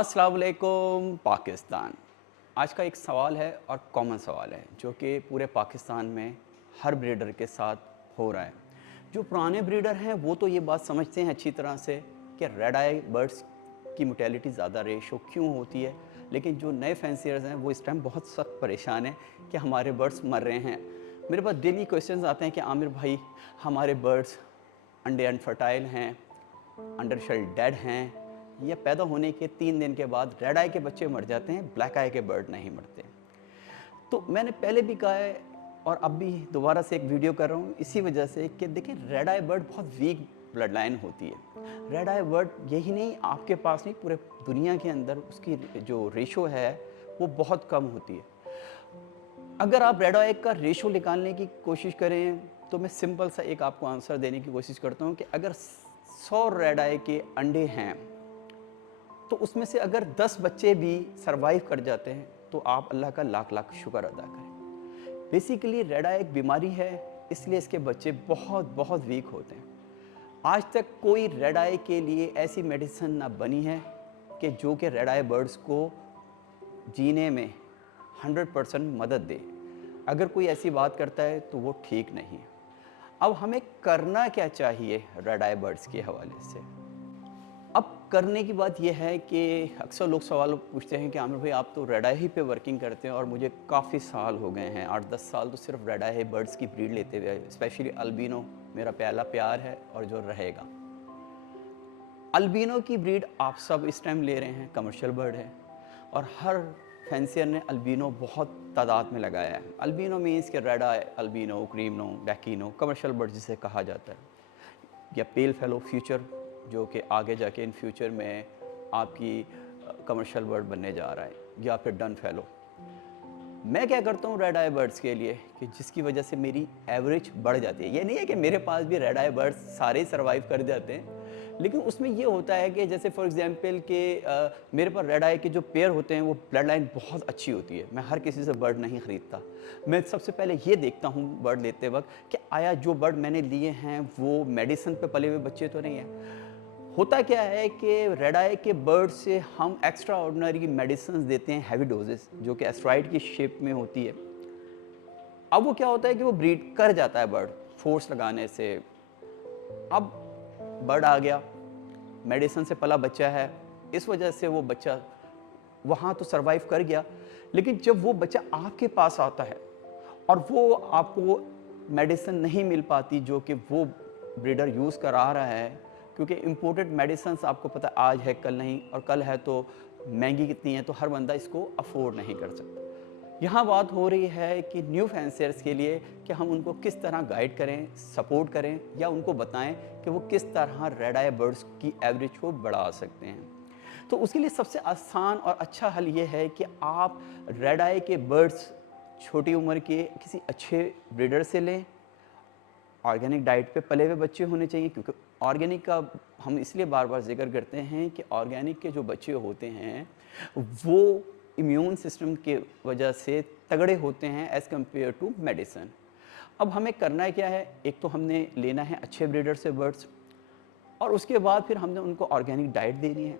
अस्सलाम वालेकुम पाकिस्तान। आज का एक सवाल है और कॉमन सवाल है जो कि पूरे पाकिस्तान में हर ब्रीडर के साथ हो रहा है। जो पुराने ब्रीडर हैं वो तो ये बात समझते हैं अच्छी तरह से कि रेड आई बर्ड्स की मोर्टेलिटी ज़्यादा रेशो क्यों होती है, लेकिन जो नए फैंसियर्स हैं वो इस टाइम बहुत सख्त परेशान हैं कि हमारे बर्ड्स मर रहे हैं। मेरे पास डेली क्वेश्चंस आते हैं कि आमिर भाई, हमारे बर्ड्स अंडे अनफर्टाइल हैं, अंडर शेल डेड हैं, या पैदा होने के 3 दिन के बाद रेड आई के बच्चे मर जाते हैं, ब्लैक आई के बर्ड नहीं मरते। तो मैंने पहले भी कहा है और अब भी दोबारा से एक वीडियो कर रहा हूँ इसी वजह से कि देखिए, रेड आई बर्ड बहुत वीक ब्लड लाइन होती है। रेड आई बर्ड यही नहीं, आपके पास नहीं, पूरे दुनिया के अंदर उसकी जो रेशो है वो बहुत कम होती है। अगर आप रेड आई का रेशो निकालने की कोशिश करें तो मैं सिंपल सा एक आपको आंसर देने की कोशिश करता हूँ कि अगर 100 रेड आई के अंडे हैं तो उसमें से अगर 10 बच्चे भी सरवाइव कर जाते हैं तो आप अल्लाह का लाख लाख शुक्र अदा करें। बेसिकली रेड आई एक बीमारी है, इसलिए इसके बच्चे बहुत बहुत वीक होते हैं। आज तक कोई रेड आई के लिए ऐसी मेडिसिन ना बनी है कि जो कि रेड आई बर्ड्स को जीने में 100% मदद दे। अगर कोई ऐसी बात करता है तो वो ठीक नहीं है। अब हमें करना क्या चाहिए रेड आई बर्ड्स के हवाले से? अब करने की बात यह है कि अक्सर लोग सवाल पूछते हैं कि आमिर भाई, आप तो रेड आई पे वर्किंग करते हैं और मुझे काफ़ी साल हो गए हैं, 8-10 साल तो सिर्फ रेड आई बर्ड्स की ब्रीड लेते हुए, स्पेशली अल्बिनो मेरा पहला प्यार है और जो रहेगा। अल्बिनो की ब्रीड आप सब इस टाइम ले रहे हैं, कमर्शियल बर्ड है और हर फैंसियर ने अल्बिनो बहुत तादाद में लगाया है। अल्बिनो मीन्स कि रेड आई, अल्बिनो, क्रीमनो, बैकिनो, कमर्शियल बर्ड जिसे कहा जाता है, या पेल फेलो फ्यूचर जो कि आगे जाके इन फ्यूचर में आपकी कमर्शियल बर्ड बनने जा रहा है, या फिर डन फेलो। मैं क्या करता हूँ रेड आई बर्ड्स के लिए कि जिसकी वजह से मेरी एवरेज बढ़ जाती है। ये नहीं है कि मेरे पास भी रेड आई बर्ड्स सारे सर्वाइव कर जाते हैं, लेकिन उसमें ये होता है कि जैसे फॉर एग्जांपल के मेरे पास रेड आई के जो पेयर होते हैं वो ब्लड लाइन बहुत अच्छी होती है। मैं हर किसी से बर्ड नहीं ख़रीदता। मैं सबसे पहले ये देखता हूँ बर्ड लेते वक्त कि आया जो बर्ड मैंने लिए हैं वो मेडिसिन पे पले हुए बच्चे तो नहीं हैं। होता क्या है कि रेड आई के बर्ड से हम एक्स्ट्रा ऑर्डिनरी मेडिसिन देते हैं, हैवी डोजेस, जो कि एस्ट्राइड की शेप में होती है। अब वो क्या होता है कि वो ब्रीड कर जाता है बर्ड फोर्स लगाने से। अब बर्ड आ गया, मेडिसिन से पला बच्चा है, इस वजह से वो बच्चा वहाँ तो सरवाइव कर गया, लेकिन जब वो बच्चा आपके पास आता है और वो आपको मेडिसिन नहीं मिल पाती जो कि वो ब्रीडर यूज़ करा रहा है, क्योंकि इम्पोर्टेड मेडिसिन आपको पता है आज है कल नहीं, और कल है तो महंगी कितनी है, तो हर बंदा इसको अफोर्ड नहीं कर सकता। यहाँ बात हो रही है कि न्यू फैंसियर्स के लिए कि हम उनको किस तरह गाइड करें, सपोर्ट करें, या उनको बताएं कि वो किस तरह रेड आई बर्ड्स की एवरेज को बढ़ा सकते हैं। तो उसके लिए सबसे आसान और अच्छा हल ये है कि आप रेड आई के बर्ड्स छोटी उम्र के किसी अच्छे ब्रीडर से लें। ऑर्गेनिक डाइट पे पले हुए बच्चे होने चाहिए, क्योंकि ऑर्गेनिक का हम इसलिए बार बार जिक्र करते हैं कि ऑर्गेनिक के जो बच्चे होते हैं वो इम्यून सिस्टम के वजह से तगड़े होते हैं एज़ कम्पेयर टू मेडिसिन। अब हमें करना है क्या है, एक तो हमने लेना है अच्छे ब्रीडर से बर्ड्स, और उसके बाद फिर हमने उनको ऑर्गेनिक डाइट देनी है।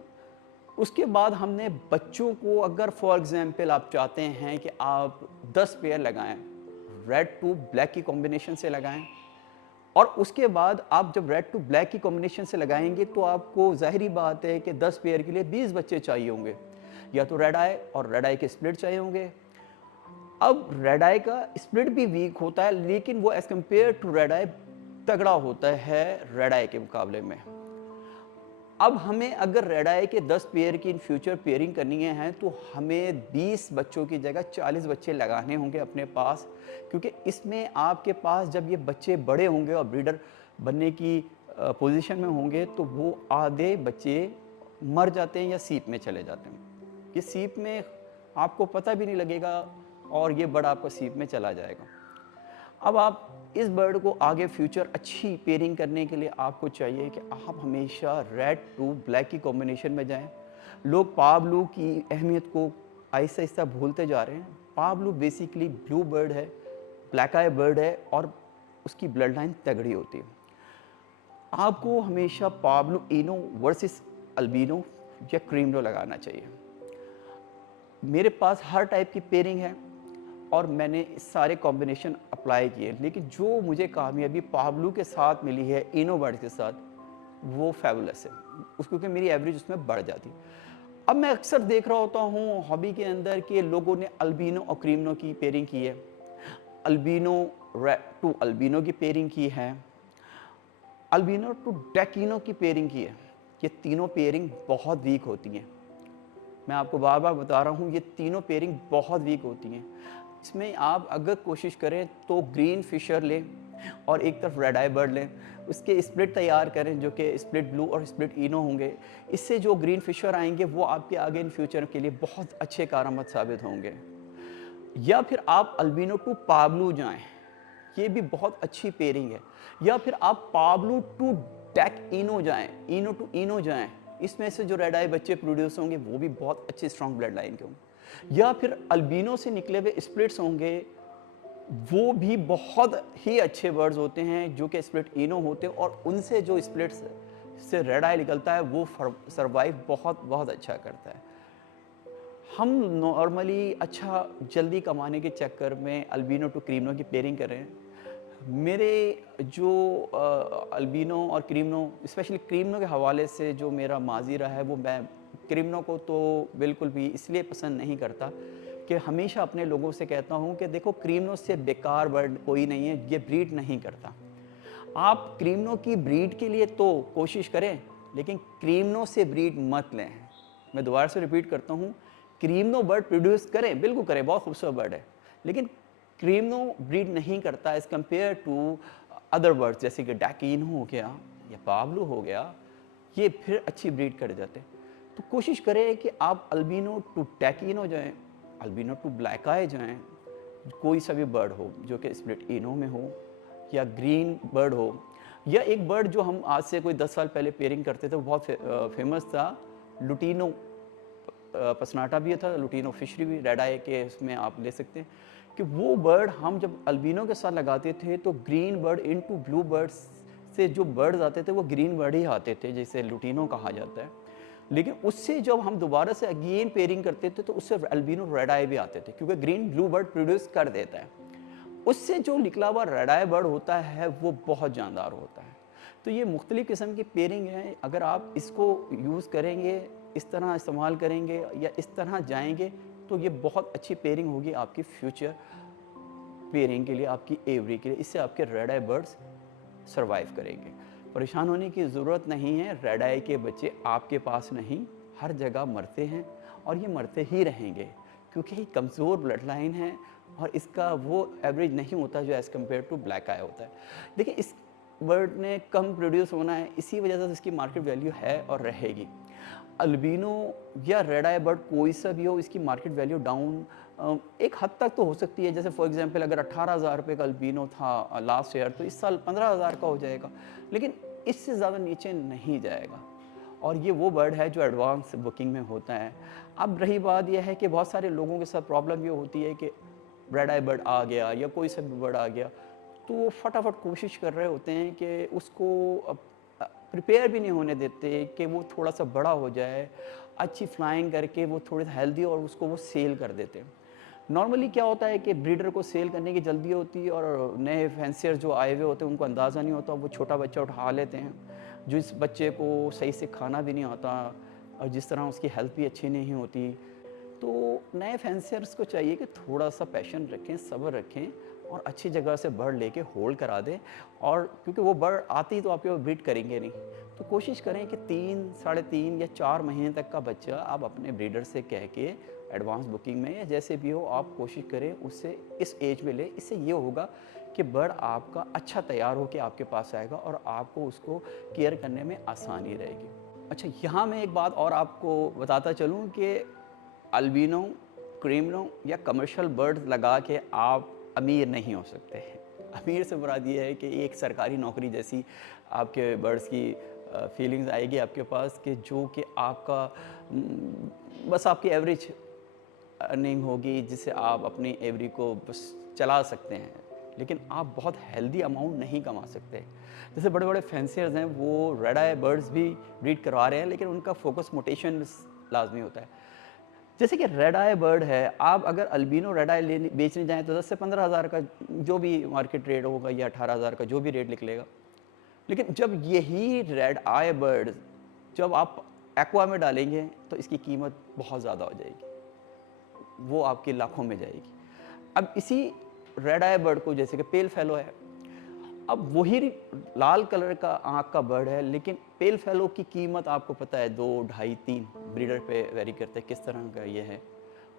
उसके बाद हमने बच्चों को, अगर फॉर एग्जांपल आप चाहते हैं कि आप 10 पेयर लगाएं, रेड टू ब्लैक की कॉम्बिनेशन से लगाएं, और उसके बाद आप जब रेड टू ब्लैक की कॉम्बिनेशन से लगाएंगे तो आपको ज़ाहिरी बात है कि 10 पेयर के लिए 20 बच्चे चाहिए होंगे, या तो रेड आई और रेड आई के स्प्लिट चाहिए होंगे। अब रेड आई का स्प्लिट भी वीक होता है, लेकिन वो एज़ कम्पेयर टू रेड आई तगड़ा होता है रेड आई के मुकाबले में। अब हमें अगर रेड आई के 10 पेयर की इन फ्यूचर पेयरिंग करनी है तो हमें 20 बच्चों की जगह 40 बच्चे लगाने होंगे अपने पास, क्योंकि इसमें आपके पास जब ये बच्चे बड़े होंगे और ब्रीडर बनने की पोजीशन में होंगे तो वो आधे बच्चे मर जाते हैं या सीप में चले जाते हैं। ये सीप में आपको पता भी नहीं लगेगा और ये बर्ड आपका सीप में चला जाएगा। अब आप इस बर्ड को आगे फ्यूचर अच्छी पेयरिंग करने के लिए आपको चाहिए कि आप हमेशा रेड टू ब्लैक की कॉम्बिनेशन में जाएं। लोग पाब्लू की अहमियत को आहिस्ता आहिस्ता भूलते जा रहे हैं। पाब्लू बेसिकली ब्लू बर्ड है, ब्लैक आई बर्ड है, और उसकी ब्लड लाइन तगड़ी होती है। आपको हमेशा पाब्लो इनो वर्सेस अल्बिनो या क्रीमनो लगाना चाहिए। मेरे पास हर टाइप की पेयरिंग है और मैंने सारे कॉम्बिनेशन अप्लाई किए, लेकिन जो मुझे कामयाबी पाब्लो के साथ मिली है, इनोबर्ड के साथ, वो फेबुलस है। क्योंकि मेरी एवरेज उसमें बढ़ जाती। अब मैं अक्सर देख रहा होता हूँ हॉबी के अंदर कि लोगों ने अल्बिनो और क्रीमनो की पेयरिंग की है, अल्बिनो टू अल्बिनो की पेयरिंग की है, अल्बिनो टू डेकिनो की पेयरिंग की है। ये तीनों पेयरिंग बहुत वीक होती हैं। मैं आपको बार बार बता रहा हूँ, ये तीनों पेयरिंग बहुत वीक होती हैं। इसमें आप अगर कोशिश करें तो ग्रीन फिशर लें और एक तरफ रेड आई बर्ड लें, उसके स्प्लिट तैयार करें जो कि स्प्लिट ब्लू और स्प्लिट इनो होंगे। इससे जो ग्रीन फिशर आएंगे वो आपके आगे इन फ्यूचर के लिए बहुत अच्छे कारआमद साबित होंगे। या फिर आप अल्बिनो टू पाब्लो जाएं, ये भी बहुत अच्छी पेयरिंग है। या फिर आप पाब्लो टू डेक इनो जाएं, इनो टू इनो जाएं, इसमें से जो रेड आई बच्चे प्रोड्यूस होंगे वो भी बहुत अच्छे स्ट्रॉन्ग ब्लड लाइन के होंगे। या फिर अल्बिनो से निकले हुए स्प्लिट्स होंगे, वो भी बहुत ही अच्छे बर्ड्स होते हैं जो कि स्प्लिट इनो होते हैं, और उनसे जो स्प्लिट्स से रेड आई निकलता है वो सर्वाइव बहुत बहुत अच्छा करता है। हम नॉर्मली अच्छा जल्दी कमाने के चक्कर में अल्बिनो टू क्रीमनो की पेयरिंग कर रहे हैं। मेरे जो अल्बिनो और क्रीमनो, स्पेशली क्रीमनो के हवाले से जो मेरा माजी रहा है, वो मैं क्रीमनो को तो बिल्कुल भी इसलिए पसंद नहीं करता कि हमेशा अपने लोगों से कहता हूँ कि देखो, क्रीमनो से बेकार बर्ड कोई नहीं है, ये ब्रीड नहीं करता। आप क्रीमनो की ब्रीड के लिए तो कोशिश करें, लेकिन क्रीमनो से ब्रीड मत लें। मैं दोबारा से रिपीट करता हूँ, क्रीमनो बर्ड प्रोड्यूस करें, बिल्कुल करें, बहुत खूबसूरत बर्ड है, लेकिन क्रीमनो ब्रीड नहीं करता as compare to other birds, जैसे कि डैकिनो हो गया या पाब्लो हो गया, ये फिर अच्छी ब्रीड कर जाते हैं। तो कोशिश करें कि आप अल्बिनो टू डैकिनो जाएँ, अल्बिनो टू ब्लैक आई जाएँ, कोई सा भी बर्ड हो जो कि स्प्लिट इनो में हो या ग्रीन बर्ड हो। या एक बर्ड जो हम आज से कोई 10 साल पहले पेयरिंग करते थे, वो बहुत फेमस था, लुटिनो पसनाटा भी था, लुटिनो फिशरी भी, रेड आई के इसमें आप ले सकते हैं कि वो बर्ड हम जब अल्बिनो के साथ लगाते थे तो green bird into blue birds से जो बर्ड्स आते थे वो ग्रीन बर्ड ही आते थे, जिसे लुटिनो कहा जाता है। लेकिन उससे जब हम दोबारा से अगेन पेयरिंग करते थे तो उससे अल्बिनो रेड आई भी आते थे, क्योंकि ग्रीन ब्लू बर्ड प्रोड्यूस कर देता है। उससे जो निकला हुआ रेड आई बर्ड होता है वो बहुत जानदार होता है। तो ये मुख्तलिफ़ किस्म की पेयरिंग है, अगर आप इसको यूज़ करेंगे, इस तरह इस्तेमाल करेंगे या इस तरह जाएंगे, तो ये बहुत अच्छी पेयरिंग होगी आपकी फ्यूचर पेयरिंग के लिए, आपकी एवरी के लिए। इससे आपके रेड आई बर्ड्स सर्वाइव करेंगे। परेशान होने की ज़रूरत नहीं है, रेड आई के बच्चे आपके पास नहीं, हर जगह मरते हैं और ये मरते ही रहेंगे, क्योंकि ये कमज़ोर ब्लड लाइन है और इसका वो एवरेज नहीं होता जो एज़ कम्पेयर टू ब्लैक आई होता है। देखिए, इस बर्ड ने कम प्रोड्यूस होना है, इसी वजह से इसकी मार्केट वैल्यू है और रहेगी। अल्बिनो या रेड आई बर्ड कोई सा भी हो, इसकी मार्केट वैल्यू डाउन एक हद तक तो हो सकती है। जैसे फॉर एग्जांपल अगर 18,000 रुपये का अल्बिनो था लास्ट ईयर, तो इस साल 15,000 का हो जाएगा, लेकिन इससे ज़्यादा नीचे नहीं जाएगा। और ये वो बर्ड है जो एडवांस बुकिंग में होता है। अब रही बात यह है कि बहुत सारे लोगों के साथ प्रॉब्लम ये होती है कि रेड आई बर्ड आ गया या कोई सा भी बर्ड आ गया, तो वो फटाफट कोशिश कर रहे होते हैं कि उसको प्रिपेयर भी नहीं होने देते कि वो थोड़ा सा बड़ा हो जाए, अच्छी फ्लाइंग करके वो थोड़े हेल्दी, और उसको वो सेल कर देते हैं। नॉर्मली क्या होता है कि ब्रीडर को सेल करने की जल्दी होती है और नए फैंसियर जो आए हुए होते हैं उनको अंदाज़ा नहीं होता, वो छोटा बच्चा उठा लेते हैं, जिस बच्चे को सही से खाना भी नहीं आता और जिस तरह उसकी हेल्थ भी अच्छी नहीं होती। तो नए फैंसियर्स को चाहिए कि थोड़ा सा पैशन रखें, सब्र रखें और अच्छी जगह से बर्ड लेके होल्ड करा दें, और क्योंकि वो बर्ड आते ही तो आपके ब्रीड करेंगे नहीं, तो कोशिश करें कि 3, साढ़े 3 या 4 महीने तक का बच्चा आप अपने ब्रीडर से कह के एडवांस बुकिंग में या जैसे भी हो आप कोशिश करें उससे इस एज में ले। इससे ये होगा कि बर्ड आपका अच्छा तैयार हो के आपके पास आएगा और आपको उसको केयर करने में आसानी रहेगी। अच्छा, यहाँ मैं एक बात और आपको बताता चलूँ कि अल्बिनो, क्रीमनो या कमर्शियल बर्ड लगा के आप अमीर नहीं हो सकते हैं। अमीर से मुराद ये है कि एक सरकारी नौकरी जैसी आपके बर्ड्स की फीलिंग्स आएगी आपके पास, कि जो कि आपका बस आपकी एवरेज अर्निंग होगी जिससे आप अपनी एवरी को बस चला सकते हैं। लेकिन आप बहुत हेल्दी अमाउंट नहीं कमा सकते। जैसे बड़े बड़े फैंसियर्स हैं, वो रेड आई बर्ड्स भी ब्रीड करवा रहे हैं, लेकिन उनका फोकस मोटेशन लाजमी होता है। जैसे कि रेड आई बर्ड है, आप अगर अल्बिनो रेड आई लेने बेचने जाएँ तो 10 से 15 हज़ार का जो भी मार्केट रेट होगा, या 18 हज़ार का जो भी रेट निकलेगा। लेकिन जब यही रेड आई बर्ड जब आप एक्वा में डालेंगे तो इसकी कीमत बहुत ज़्यादा हो जाएगी, वो आपके लाखों में जाएगी। अब इसी रेड आई बर्ड को, जैसे कि पेल फेलो है, अब वही लाल कलर का आँख का बर्ड है, लेकिन पेल फेलो की कीमत आपको पता है 2, ढाई, 3 ब्रीडर पे वेरी करता है किस तरह का ये है,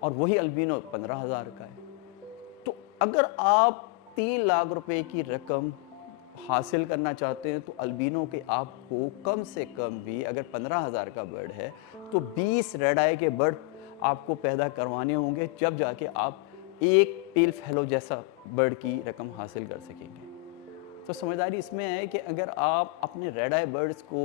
और वही अल्बिनो 15,000 का है। तो अगर आप 3 लाख रुपए की रकम हासिल करना चाहते हैं तो अल्बिनो के आपको कम से कम भी, अगर 15,000 का बर्ड है तो 20 रेड आई के बर्ड आपको पैदा करवाने होंगे, जब जाके आप एक पेल फेलो जैसा बर्ड की रकम हासिल कर सकेंगे। तो समझदारी इसमें है कि अगर आप अपने रेड आई बर्ड्स को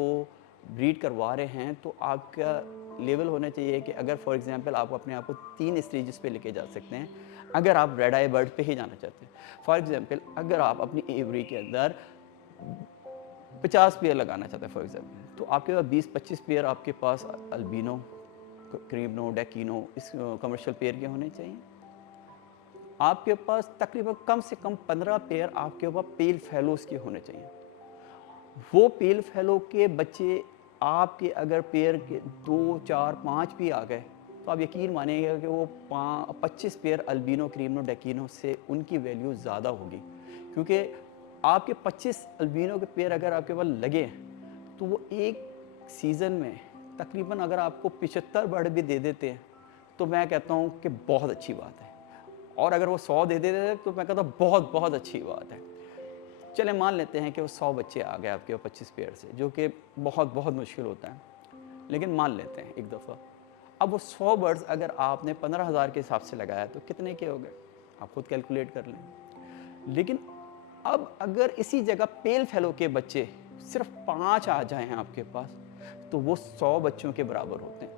ब्रीड करवा रहे हैं तो आपका लेवल होना चाहिए कि अगर फॉर एग्जांपल आप अपने आप को 3 स्टेजेस पे लेके जा सकते हैं, अगर आप रेड आई बर्ड पे ही जाना चाहते हैं। फॉर एग्जांपल अगर आप अपनी एवरी के अंदर 50 पेयर लगाना चाहते हैं फॉर एग्जांपल, तो आपके पास 20-25 पेयर आपके पास अल्बिनो, क्रीमनो, डेकिनो, इस कमर्शियल पेयर के होने चाहिए। आपके पास तकरीबन कम से कम 15 पेयर आपके पास पेल फेलोज़ के होने चाहिए। वो पेल फेलो के बच्चे आपके अगर पेयर के 2, 4, 5 भी आ गए तो आप यकीन मानिएगा कि वो 25 पेयर अल्बिनो, क्रीमनो, डेकिनो से उनकी वैल्यू ज़्यादा होगी, क्योंकि आपके 25 अल्बिनो के पेयर अगर आपके पास लगे तो वो एक सीज़न में तकरीबन अगर आपको 75 बर्ड भी दे देते हैं तो मैं कहता हूँ कि बहुत अच्छी बात है, और अगर वो 100 दे देते हैं तो मैं कहता हूँ बहुत बहुत अच्छी बात है। चले मान लेते हैं कि वो 100 बच्चे आ गए आपके 25 पेयर से, जो कि बहुत बहुत मुश्किल होता है, लेकिन मान लेते हैं एक दफ़ा। अब वो 100 बर्ड्स अगर आपने 15,000 के हिसाब से लगाया तो कितने के हो गए, आप खुद कैलकुलेट कर लें। लेकिन अब अगर इसी जगह पेल फेलो के बच्चे सिर्फ 5 आ जाएं आपके पास तो वो 100 बच्चों के बराबर होते हैं।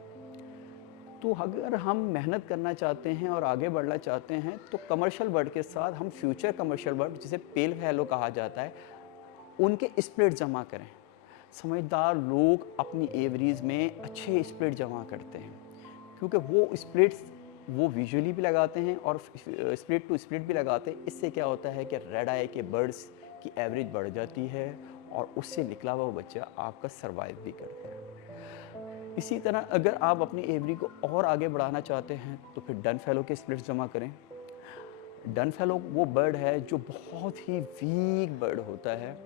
तो अगर हम मेहनत करना चाहते हैं और आगे बढ़ना चाहते हैं तो कमर्शियल बर्ड के साथ हम फ्यूचर कमर्शियल बर्ड, जिसे पेल फेलो कहा जाता है, उनके स्प्लिट जमा करें। समझदार लोग अपनी एवरीज में अच्छे स्प्लिट जमा करते हैं, क्योंकि वो स्प्लिट्स वो विजुअली भी लगाते हैं और स्प्लिट टू स्प्लिट भी लगाते हैं। इससे क्या होता है कि रेड आई के बर्ड्स की एवरेज बढ़ जाती है और उससे निकला हुआ बच्चा आपका सर्वाइव भी करता है। इसी तरह अगर आप अपनी एवरी को और आगे बढ़ाना चाहते हैं तो फिर डन फेलो के स्प्लिट्स जमा करें। डन फेलो वो बर्ड है जो बहुत ही वीक बर्ड होता है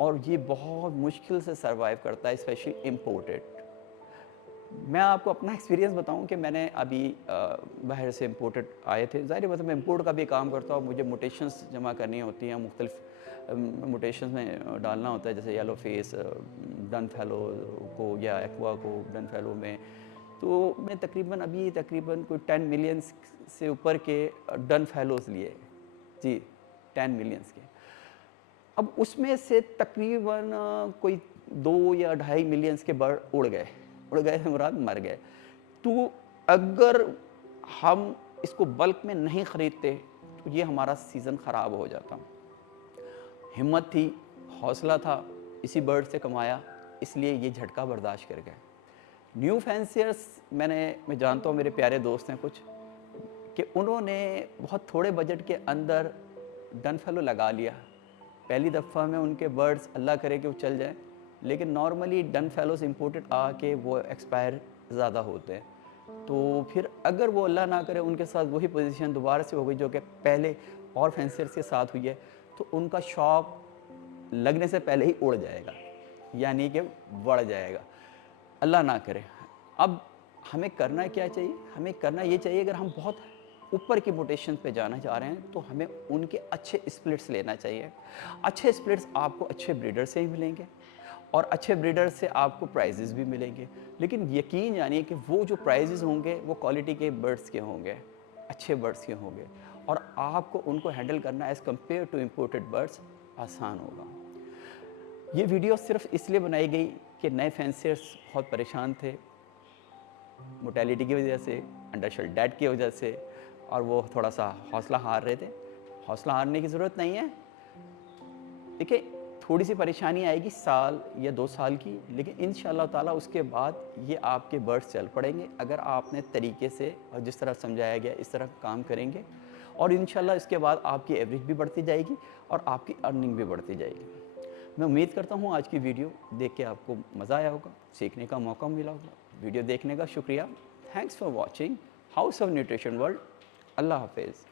और ये बहुत मुश्किल से सर्वाइव करता है, स्पेशली इम्पोर्टेड। मैं आपको अपना एक्सपीरियंस बताऊं कि मैंने अभी बाहर से इम्पोर्टेड आए थे। ज़ाहिर है, मतलब मैं इम्पोर्ट का भी काम करता हूँ, मुझे मोटेशंस जमा करनी होती हैं, मुख्तलिफ मोटेशंस में डालना होता है, जैसे येलो फेस डन फेलो को या एक्वा को डन फेलो में। तो मैं तकरीबन कोई 10 मिलियंस से ऊपर के डन फेलोज़ लिए जी, 10 मिलियंस के। अब उसमें से तकरीबन कोई 2 या ढाई मिलियंस के बर्ड उड़ गए से मुराद मर गए। तो अगर हम इसको बल्क में नहीं ख़रीदते तो ये हमारा सीज़न ख़राब हो जाता। हिम्मत थी, हौसला था, इसी बर्ड से कमाया, इसलिए ये झटका बर्दाश्त कर गए। न्यू फैंसियर्स मैं जानता हूँ, मेरे प्यारे दोस्त हैं कुछ, कि उन्होंने बहुत थोड़े बजट के अंदर डन फेलो लगा लिया। पहली दफ़ा में उनके बर्ड्स अल्लाह करे कि वो चल जाएं, लेकिन नॉर्मली डन फेलोस इंपोर्टेड आके वो एक्सपायर ज़्यादा होते हैं। तो फिर अगर वो अल्लाह ना करे उनके साथ वही पोजीशन दोबारा से हो गई जो कि पहले और फैंसियर्स के साथ हुई है, तो उनका शौक लगने से पहले ही उड़ जाएगा, यानी कि बढ़ जाएगा, अल्लाह ना करे। अब हमें करना क्या चाहिए? हमें करना ये चाहिए, अगर हम बहुत ऊपर की मोटेशन पे जाना चाह रहे हैं तो हमें उनके अच्छे स्प्लिट्स लेना चाहिए। अच्छे स्प्लिट्स आपको अच्छे ब्रीडर से ही मिलेंगे और अच्छे ब्रीडर से आपको प्राइजेज़ भी मिलेंगे, लेकिन यकीन जानिए कि वो जो प्राइजेज़ होंगे वो क्वालिटी के बर्ड्स के होंगे, अच्छे बर्ड्स के होंगे, और आपको उनको हैंडल करना as compare to imported birds आसान होगा। ये वीडियो सिर्फ इसलिए बनाई गई कि नए फैंसियर्स बहुत परेशान थे मोर्टेलिटी की वजह से, अंडरशेल डेथ की वजह से, और वो थोड़ा सा हौसला हार रहे थे। हौसला हारने की ज़रूरत नहीं है। देखिए, थोड़ी सी परेशानी आएगी साल या 2 साल की, लेकिन इंशाअल्लाह ताला उसके बाद ये आपके बर्ड्स चल पड़ेंगे अगर आपने तरीके से और जिस तरह समझाया गया इस तरह काम करेंगे। और इंशाअल्लाह इसके बाद आपकी एवरेज भी बढ़ती जाएगी और आपकी अर्निंग भी बढ़ती जाएगी। मैं उम्मीद करता हूँ आज की वीडियो देख के आपको मज़ा आया होगा, सीखने का मौका मिला होगा। वीडियो देखने का शुक्रिया। Thanks for watching house of nutrition world. अल्लाह हाफिज़।